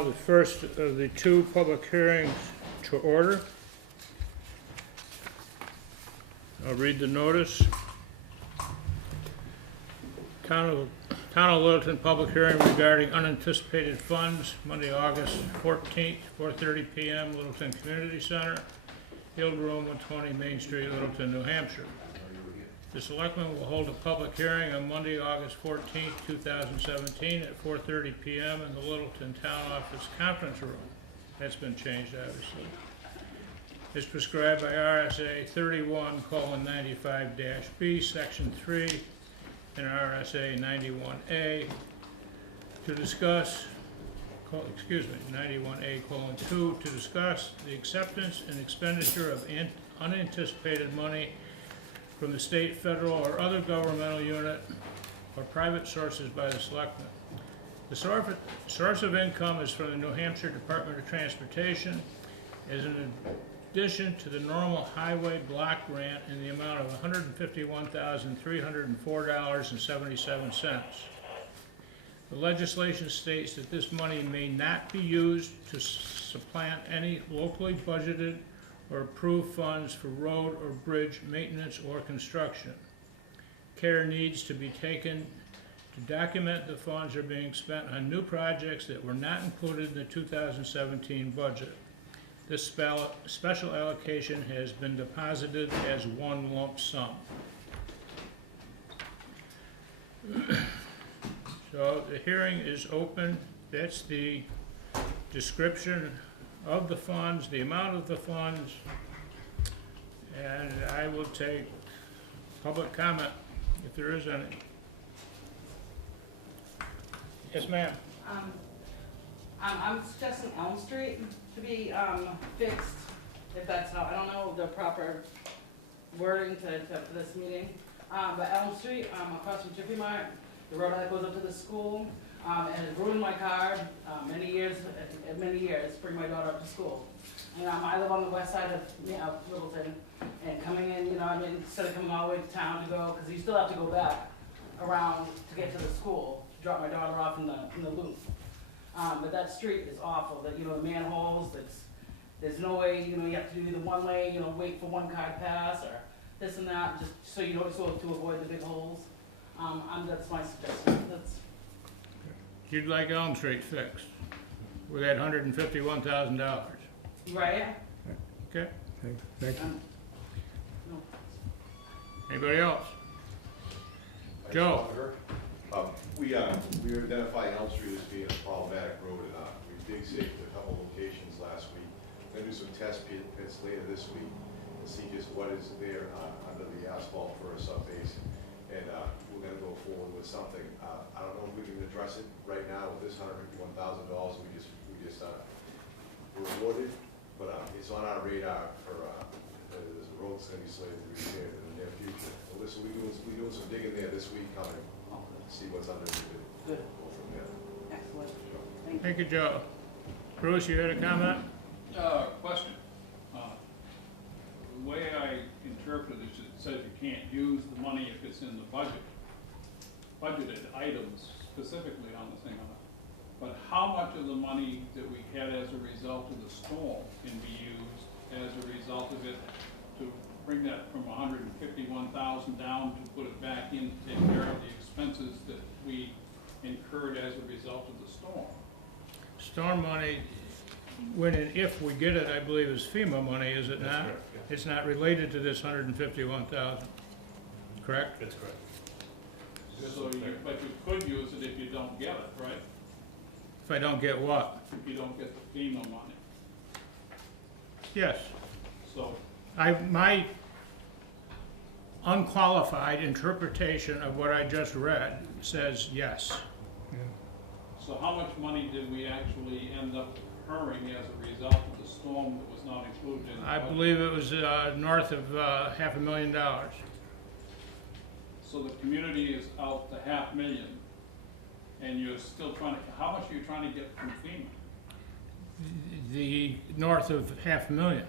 call the first of the two public hearings to order. I'll read the notice. Town of Littleton public hearing regarding unanticipated funds, Monday, August 14th, 4:30 p.m., Littleton Community Center, Field Room 120, Main Street, Littleton, New Hampshire. The Selectmen will hold a public hearing on Monday, August 14th, 2017 at 4:30 p.m. in the Littleton Town Office Conference Room. That's been changed, obviously. As prescribed by RSA 31:95-B, Section 3, and RSA 91A, to discuss, 91A:2, to discuss the acceptance and expenditure of unanticipated money from the state, federal, or other governmental unit or private sources by the Selectmen. The source of income is from the New Hampshire Department of Transportation as an addition to the normal highway block grant in the amount of $151,304.77. The legislation states that this money may not be used to supplant any locally budgeted or approved funds for road or bridge maintenance or construction. Care needs to be taken to document the funds are being spent on new projects that were not included in the 2017 budget. This special allocation has been deposited as one lump sum. So the hearing is open. That's the description of the funds, the amount of the funds, and I will take public comment if there is any. Yes, ma'am. I'm suggesting Elm Street to be fixed, if that's how, I don't know the proper wording for this meeting, but Elm Street, across from Jiffy Mart, the road that goes up to the school, and it ruined my car many years, bring my daughter up to school. And I live on the west side of Littleton, and coming in, instead of coming all the way to town to go, because you still have to go back around to get to the school, to drop my daughter off in the loop. But that street is awful, the manholes, there's no way, you have to do either one way, wait for one car to pass, or this and that, just so you don't, so to avoid the big holes. That's my suggestion. You'd like Elm Street fixed with that $151,000. Right? Okay. Thank you. No. Anybody else? Joe. We identified Elm Street as being a problematic road, and we dig saved a couple locations last week. We're going to do some test pits later this week and see just what is there under the asphalt for a sub-base. And we're going to go forward with something. I don't know if we can address it right now with this $151,000 we just were awarded, but it's on our radar for there's a road that's going to be slated to be repaired in the near future. So listen, we're doing some digging there this week coming. See what's underneath it. Good. Go from there. Excellent. Thank you, Joe. Bruce, you had a comment? Question. The way I interpret it, it says you can't use the money if it's in the budgeted items specifically on the thing. But how much of the money that we had as a result of the storm can be used as a result of it to bring that from $151,000 down to put it back in to take care of the expenses that we incurred as a result of the storm? Storm money, when and if we get it, I believe is FEMA money, is it not? Correct, yeah. It's not related to this $151,000, correct? That's correct. So but you could use it if you don't get it, right? If I don't get what? If you don't get the FEMA money. Yes. So My unqualified interpretation of what I just read says yes. So how much money did we actually end up incurring as a result of the storm that was not included in the I budget? believe it was north of $500,000. So the community is out to $500,000, and you're still trying to, how much are you trying to get from FEMA? The north of $500,000.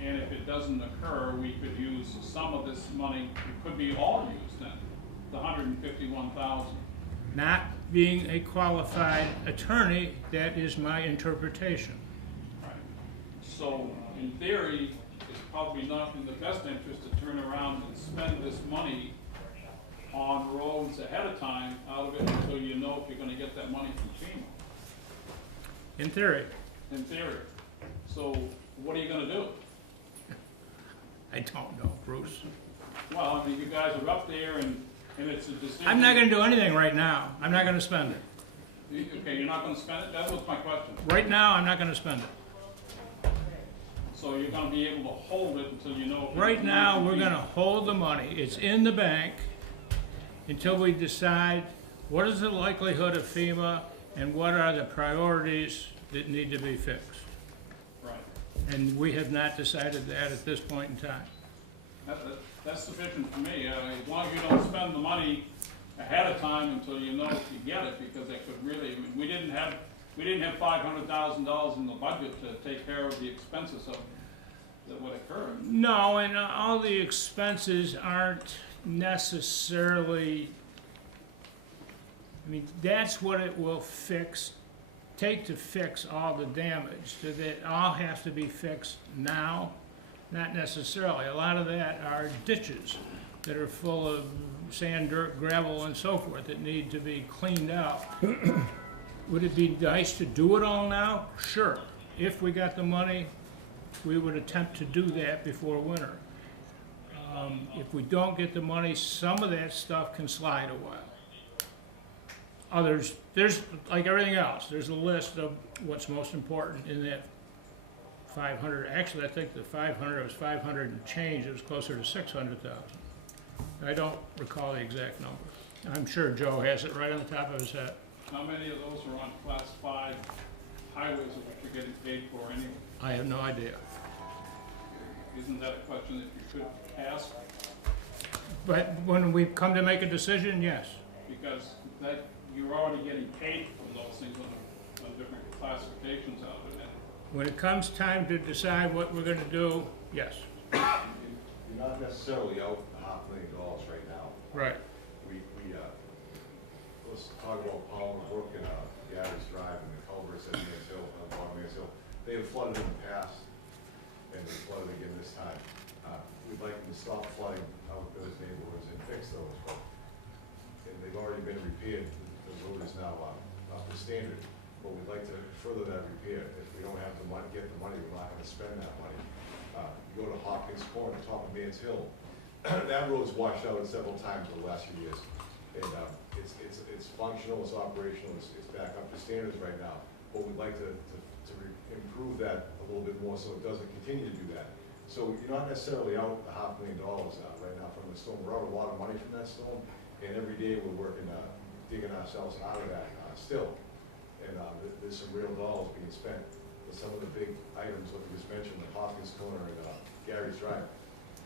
And if it doesn't occur, we could use some of this money, it could be all used then, the $151,000. Not being a qualified attorney, that is my interpretation. Right. So, in theory, it's probably not in the best interest to turn around and spend this money on roads ahead of time out of it until you know if you're gonna get that money from FEMA, In theory. in theory. So, what are you gonna do? I don't know, Bruce. Well, I mean, you guys are up there and it's a decision. I'm not gonna do anything right now. I'm not gonna spend it. Okay, you're not gonna spend it? That was my question. Right now, I'm not gonna spend it. So you're gonna be able to hold it until you know. if you Right get now, money we're from gonna hold the money. It's in the bank until we decide what is the likelihood of FEMA and what are the priorities that need to be fixed. FEMA. Right. And we have not decided that at this point in time. That's sufficient for me. As long as you don't spend the money ahead of time until you know if you get it, because it could really, I mean, we didn't have $500,000 in the budget to take care of the expenses of, that would occur. No, and all the expenses aren't necessarily, I mean, that's what it will take to fix all the damage. That it all has to be fixed now? Not necessarily. A lot of that are ditches that are full of sand, dirt, gravel, and so forth that need to be cleaned out. Would it be nice to do it all now? Sure. If we got the money, we would attempt to do that before winter. If we don't get the money, some of that stuff can slide a while. Others, there's, like everything else, there's a list of what's most important in that 500. Actually, I think the 500 was 500 and change. It was closer to 600,000. I don't recall the exact number. I'm sure Joe has it right on the top of his head. How many of those are on class 5 highways of which you're getting paid for anyway? I have no idea. Isn't that a question that you could ask? But when we come to make a decision, yes. Because that, you're already getting paid for those things on different classifications out of it. When it comes time to decide what we're gonna do, yes. You're not necessarily out $500,000 right now. Right. Let's talk about Palmer Brook and Gary's Drive and the culverts at Mans Hill, along Mans Hill. They have flooded in the past, and they flooded again this time. We'd like them to stop flooding out those neighborhoods and fix those, but, and they've already been repaired. The road is now up to standard, but we'd like to further that repair. If we don't have the money, get the money, we're not gonna spend that money. You go to Hopkins Corner, top of Mans Hill, that road's washed out several times over the last few years. And it's functional, it's operational, it's back up to standards right now. But we'd like to improve that a little bit more so it doesn't continue to do that. So you're not necessarily out $500,000 right now from the storm. We're out a lot of money from that storm, and every day we're working, digging ourselves out of that still. And there's some real dollars being spent. But some of the big items, like we just mentioned, the Hopkins Corner and Gary's Drive,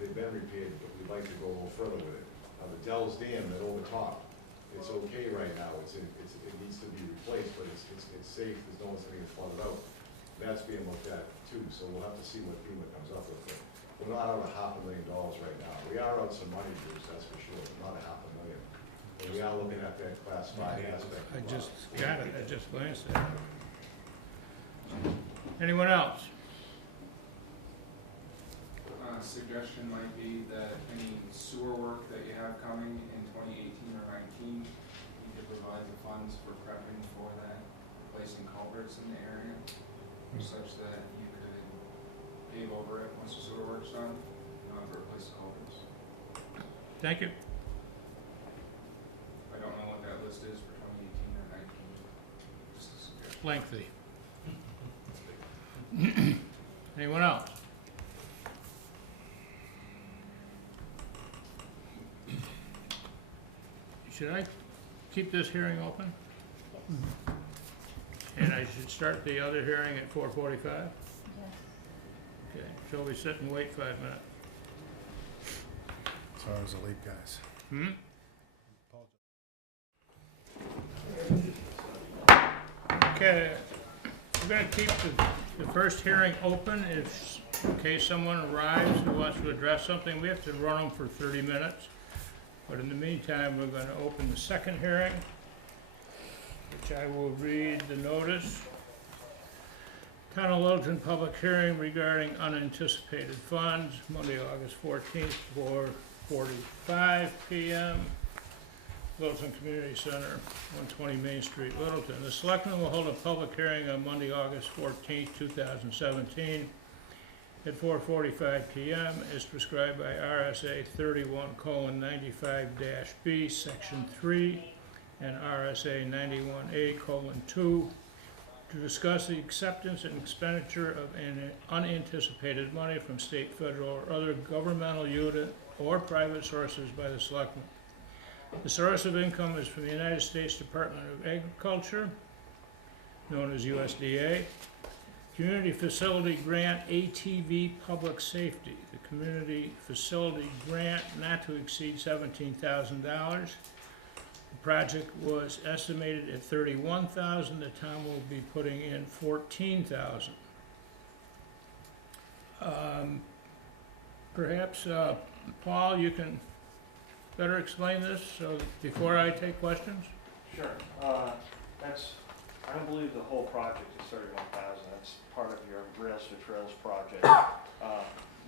they've been repaired, but we'd like to go a little further with it. The Dells Dam that overtopped, it's okay right now, it needs to be replaced, but it's safe, there's no one's gonna get flooded out. That's being looked at too, so we'll have to see what FEMA comes up with. But we're not out $500,000 right now. We are out some money, Bruce, that's for sure, not $500,000. And we are looking at that class 5 aspect. I just got it, I just glanced at it. Anyone else? Suggestion might be that any sewer work that you have coming in 2018 or 19, you could provide the funds for prepping for that, replacing culverts in the area, such that you could pave over it once the sewer work's done, to replace the culverts. Thank you. I don't know what that list is for 2018 or 19. Just a suggestion. Lengthy. Anyone else? Should I keep this hearing open? And I should start the other hearing at 4:45? Yes. Okay, shall we sit and wait 5 minutes? Sorry, I was late, guys. Okay, we're gonna keep the first hearing open if, in case someone arrives who wants to address something. We have to run them for 30 minutes. But in the meantime, we're going to open the second hearing. H, I will read the notice. Town of Littleton public hearing regarding unanticipated funds, Monday, August 14th, 4:45 p.m. Littleton Community Center, 120 Main Street, Littleton. The Selectmen will hold a public hearing on Monday, August 14th, 2017, at 4:45 p.m. as prescribed by RSA 31:95-B, Section 3, and RSA 91A:2, to discuss the acceptance and expenditure of an unanticipated money from state, federal, or other governmental unit or private sources by the Selectmen. The source of income is from the United States Department of Agriculture, known as USDA, Community Facility Grant, ATV Public Safety. The Community Facility Grant not to exceed $17,000. The project was estimated at $31,000. The town will be putting in $14,000. Perhaps, Paul, you can better explain this before I take questions? Sure. I don't believe the whole project is $31,000. That's part of your Rails to Trails project.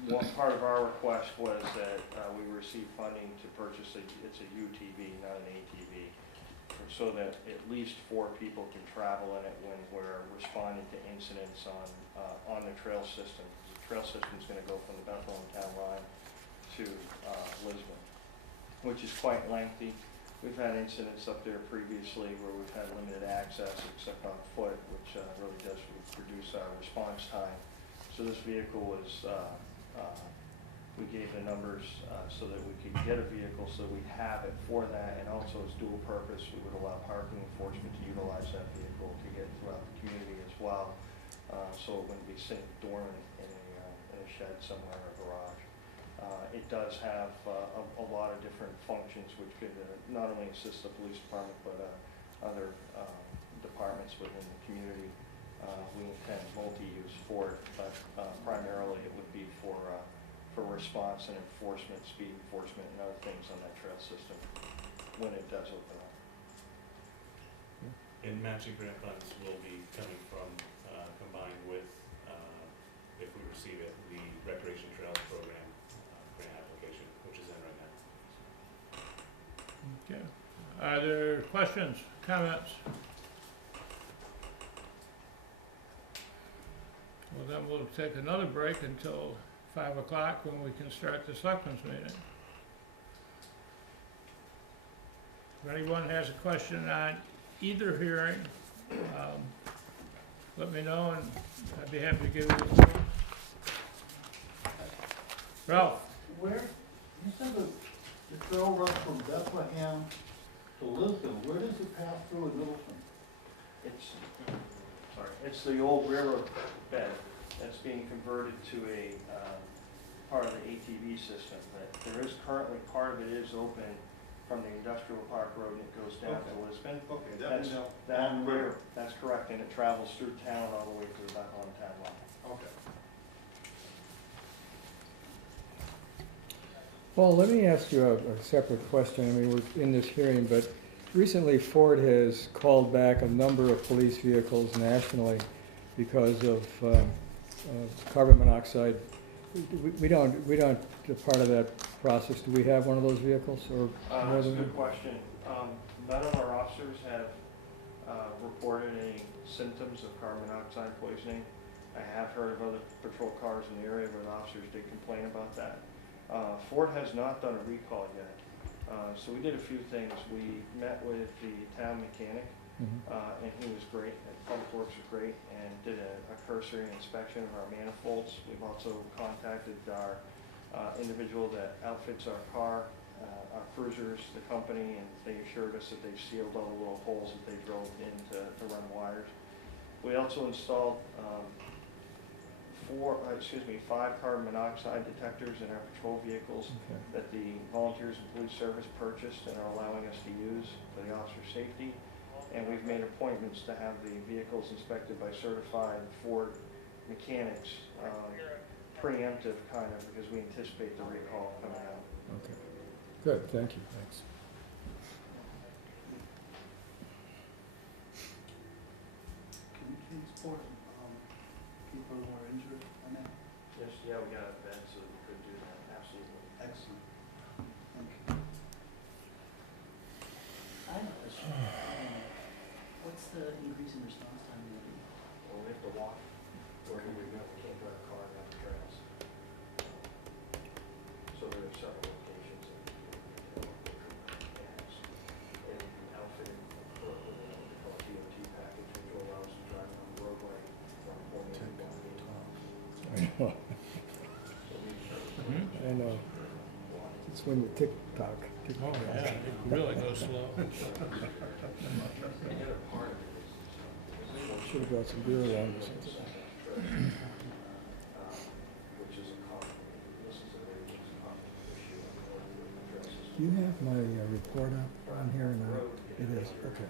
One part of our request was that we receive funding to purchase it's a UTV, not an ATV, so that at least 4 people can travel in it when we're responding to incidents on the trail system. The trail system is going to go from the Bethlehem town line to Lisbon, which is quite lengthy. We've had incidents up there previously where we've had limited access except on foot, which really does reduce our response time. So this vehicle was, we gave the numbers so that we could get a vehicle so that we have it for that, and also it's dual purpose. We would allow parking enforcement to utilize that vehicle to get throughout the community as well, so it wouldn't be sitting dormant in a shed somewhere or a garage. It does have a lot of different functions which could not only assist the police department but other departments within the community. We intend multi-use for it, but primarily it would be for response and enforcement, speed enforcement, and other things on that trail system when it does open up. And matching grant funds will be coming from, combined with, if we receive it, the Recreation Trails Program grant application, which is in right now. Okay. Are there questions, comments? Well, then we'll take another break until 5 o'clock when we can start the selectmen's meeting. If anyone has a question on either hearing, let me know and I'd be happy to give it to you. Ralph? Where, you said the trail runs from Bethlehem to Lisbon, where does it pass through in Littleton? It's the old railroad bed that's being converted to a part of the ATV system. But there is currently, part of it is open from the Industrial Park Road and it goes down to Lisbon. Okay, That's correct, and it travels through town all the way to the Bethlehem town line. Okay. Paul, let me ask you a separate question. I mean, we're in this hearing, but recently Ford has called back a number of police vehicles nationally because of carbon monoxide. We don't, part of that process, do we have one of those vehicles or more That's a than good question. None of our officers have reported any symptoms of carbon monoxide poisoning. I have heard of other patrol cars in the area where the officers did complain about that. Ford has not done a recall yet. So we did a few things. We met with the town mechanic, and he was great, and Public Works was great, and did a cursory inspection of our manifolds. We've also contacted our individual that outfits our car, our cruisers, the company, and they assured us that they've sealed all the little holes that they drilled in to run wires. We also installed 5 carbon monoxide detectors in our patrol vehicles that the volunteers and police service purchased and are allowing us to use for the officer safety. And we've made appointments to have the vehicles inspected by certified Ford mechanics, preemptive kind of, because we anticipate the recall coming out. Okay. Good, thanks. transport, people who are injured on that? Yes, yeah, we got a bed, so we could do that, absolutely. Excellent. Thank you. I have a question. What's the increase in response time going to be? Well, we have to walk wherever we go, we can't drive a car down the trails. So there are several locations that we can gas. And outfitted with what we call a DOT package, which will allow us to drive on the roadway from point A to point B. I know. It's when you tick-tock. Oh, yeah, it really goes slow. The other part of it is, Should have brought some beer along or something. which is a common, this is a very common issue on the road addresses. Do you have my report up on here or not? It is, okay.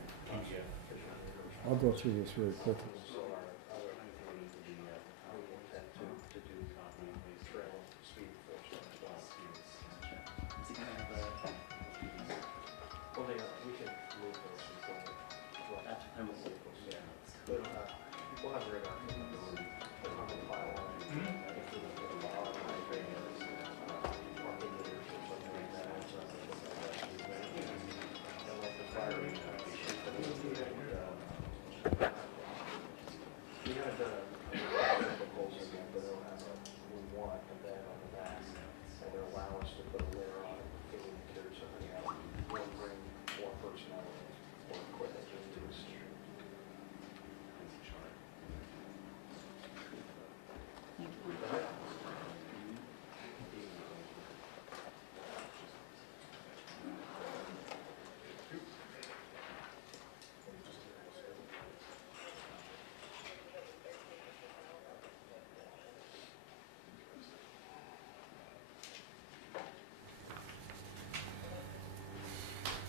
I'll go through this really quickly. So our other activity would be, we intend to do trail speed enforcement as well. Is it going to have a, Well, we can move those until, well, after time of the yeah. But, we'll have radar on the file on it. If we look at the file, parking meters or something like that, it's, and like the fire, we had, chemicals in there, but they'll have we want a bed on the back, and they'll allow us to put a layer on it if we carry something out. We'll bring more personnel or equipment into the street.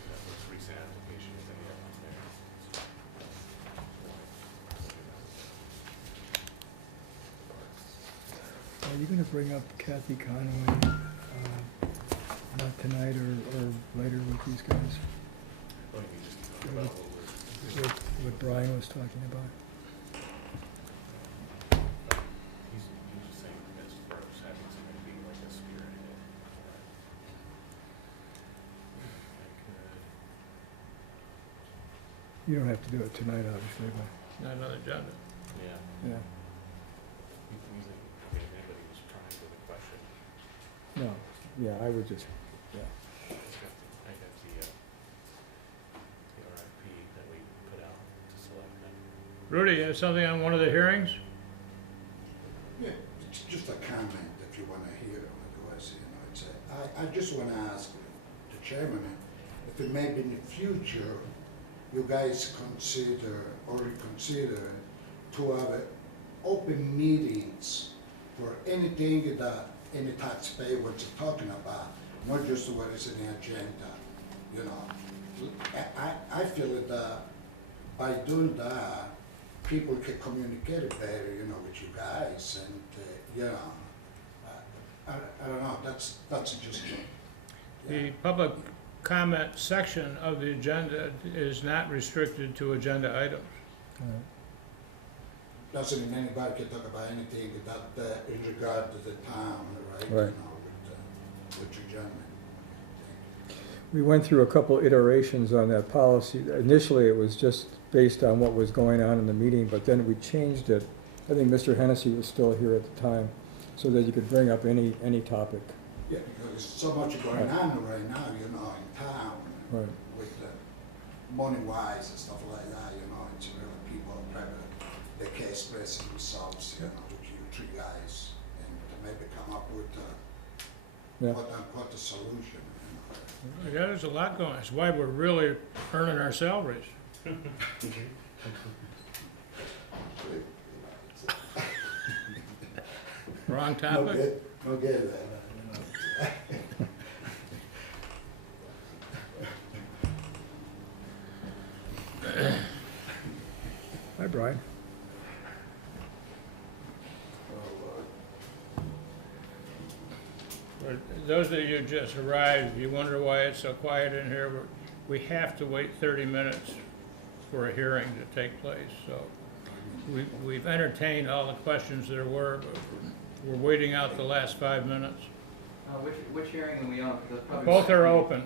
That was recent application, is any of them there? Are you gonna bring up Kathy Conway, not tonight or later with these guys? Oh, you mean just talk about what we're, What Brian was talking about? he's just saying this first, having somebody be like a spearhead. You don't have to do it tonight, obviously, but, Not another agenda. Yeah. yeah. Usually, okay, if anybody was trying with a question, No, yeah, I would just, yeah. I got the RFP that we put out to selectmen. Rudy, you have something on one of the hearings? Yeah, it's just a comment if you want to hear it, otherwise, it's I just want to ask the chairman if it may be in the future, you guys consider or reconsider to have open meetings for anything that any taxpayer was talking about, not just what is in the agenda, you know. I feel that by doing that, people can communicate better, you know, with you guys, and, you know, I don't know, that's just, The public comment section of the agenda is not restricted to agenda items. doesn't mean anybody can talk about anything that, in regard to the town, right? Right. You know, with your gentleman. We went through a couple iterations on that policy. Initially, it was just based on what was going on in the meeting, but then we changed it. I think Mr. Hennessy was still here at the time, so that you could bring up any topic. Yeah, because there's so much going on right now, you know, in town. Right. With the money-wise and stuff like that, you know, it's really people probably, they can express themselves, you know, with you three guys, and to maybe come up with Yeah. quote-unquote, a solution, you know. Yeah, there's a lot going on. That's why we're really earning our salaries. Wrong topic? No get that, you know. Hi, Brian. For those of you who just arrived, you wonder why it's so quiet in here. We have to wait 30 minutes for a hearing to take place, so we've entertained all the questions there were, but we're waiting out the last 5 minutes. Which hearing are we on? 'Cause that's probably Both are open,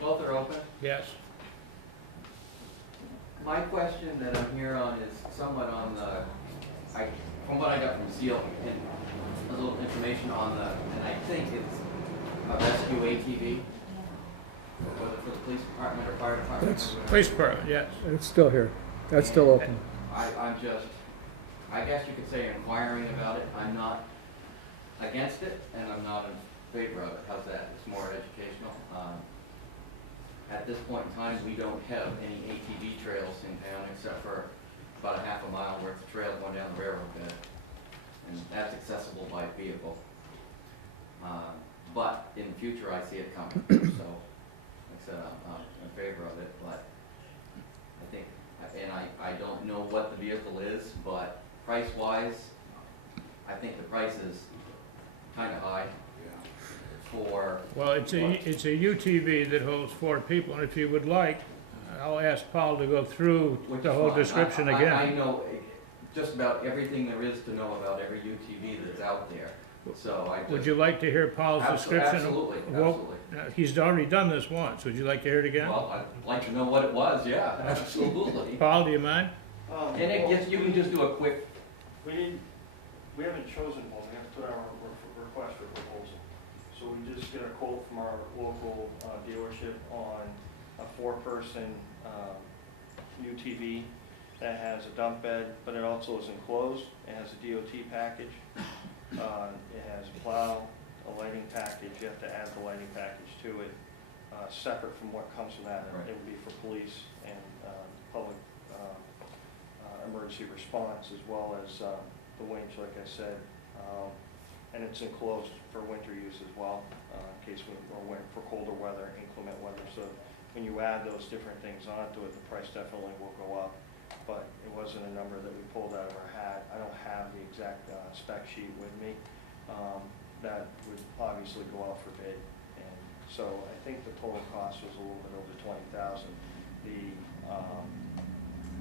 Both are open? yes. My question that I'm here on is somewhat on the, from what I got from Seal, and a little information on the, and I think it's a rescue ATV, whether for the police department or fire department. That's, Police department, yes. it's still here. That's still open. I'm just, I guess you could say inquiring about it. I'm not against it, and I'm not in favor of it. How's that? It's more educational. At this point in time, we don't have any ATV trails in town except for about a half a mile worth of trail going down the railroad bed. And that's accessible by vehicle. But in the future, I see it coming. So, like I said, I'm in favor of it, but I think, and I don't know what the vehicle is, but price-wise, I think the price is kind of high for. Well, it's a UTV that holds 4 people, and if you would like, I'll ask Paul to go through Which the is whole fine. description I again. know just about everything there is to know about every UTV that's out there, so I just. Would you like to hear Paul's description? Absolutely, Well, absolutely. he's already done this once, would you like to hear it again? Well, I'd like to know what it was, yeah, absolutely. Paul, do you mind? And it gets, you can just do a quick, We haven't chosen one, we haven't put our request for proposal. So we just get a quote from our local dealership on a 4-person UTV that has a dump bed, but it also is enclosed. It has a DOT package. It has a plow, a lighting package. You have to add the lighting package to it, separate from what comes from that. Right. It would be for police and public emergency response, as well as the winch, like I said. And it's enclosed for winter use as well, in case we're for colder weather, inclement weather. So when you add those different things onto it, the price definitely will go up. But it wasn't a number that we pulled out of our hat. I don't have the exact spec sheet with me. That would obviously go out for bid. And so I think the total cost was a little bit over $20,000.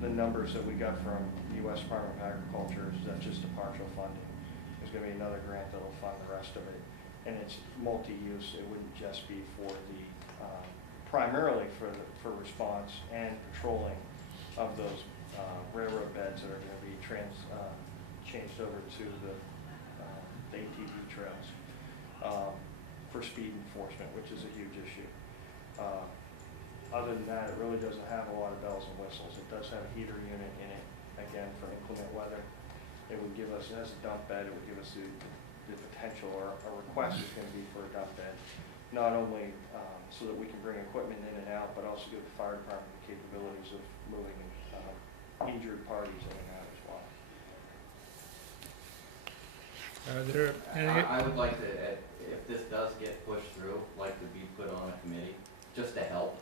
The numbers that we got from the U.S. Department of Agriculture, that's just a partial funding. There's going to be another grant that'll fund the rest of it. And it's multi-use. It wouldn't just be for the, primarily for response and patrolling of those railroad beds that are going to be changed over to the ATV trails for speed enforcement, which is a huge issue. Other than that, it really doesn't have a lot of bells and whistles. It does have a heater unit in it, again, for inclement weather. It would give us, as a dump bed, it would give us the potential, or a request is going to be for a dump bed, not only so that we can bring equipment in and out, but also give the fire department the capabilities of moving injured parties in and out as well. Are there any, I would like to, if this does get pushed through, like to be put on a committee, just to help.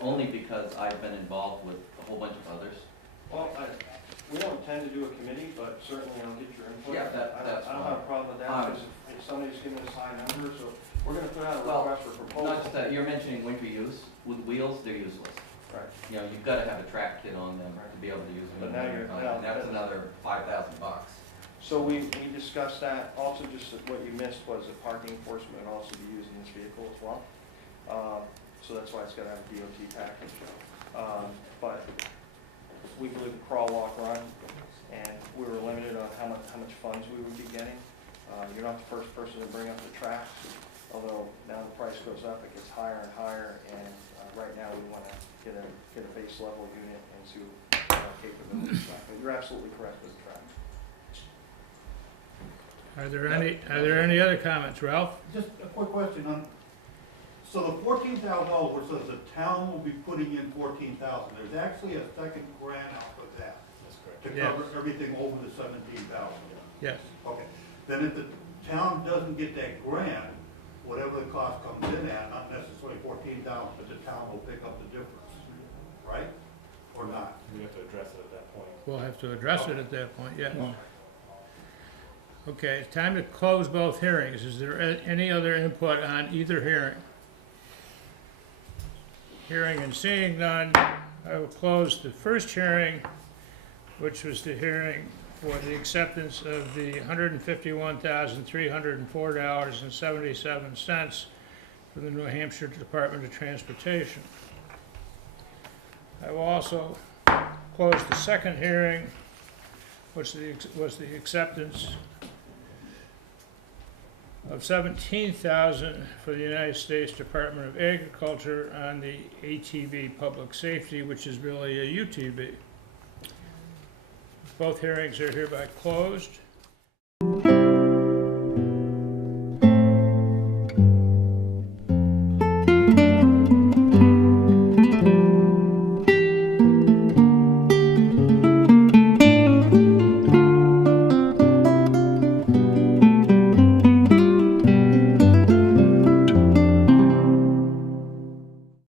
Only because I've been involved with a whole bunch of others. Well, we don't intend to do a committee, but certainly I'll get your input. Yeah, that's I don't have a problem with that, because if somebody's giving us high numbers, so we're gonna put out a Well, request for proposal. Not just that, you're mentioning winter use. With wheels, they're useless. Right. You know, you've gotta have a track kit on them to be able to use them. But now you're- And that's another $5,000. So we discussed that. Also, just what you missed was that parking enforcement would also be using this vehicle as well. So that's why it's gotta have a DOT package. But we believe the crawl, walk, run, and we were limited on how much funds we would be getting. You're not the first person to bring up the tracks, although now the price goes up, it gets higher and higher, and right now we want to get a base level unit and see what our capabilities are. But you're absolutely correct with the track. are there any other comments, Ralph? Just a quick question on, so the $14,000, where it says the town will be putting in $14,000, there's actually a second grant out for that, That's correct. to Yes. cover everything over the 17,000. Yes. Okay, then if the town doesn't get that grant, whatever the cost comes in at, not necessarily 14,000, but the town will pick up the difference, right? Or not? We have to address it at that point. We'll have to address it at that point, yes. Okay, it's time to close both hearings. Is there any other input on either hearing? Hearing and seeing none, I will close the first hearing which was the hearing for the acceptance of the $151,304.77 from the New Hampshire Department of Transportation. I will also close the second hearing, which was the acceptance of $17,000 for the United States Department of Agriculture on the ATV Public Safety, which is really a UTV. Both hearings are hereby closed.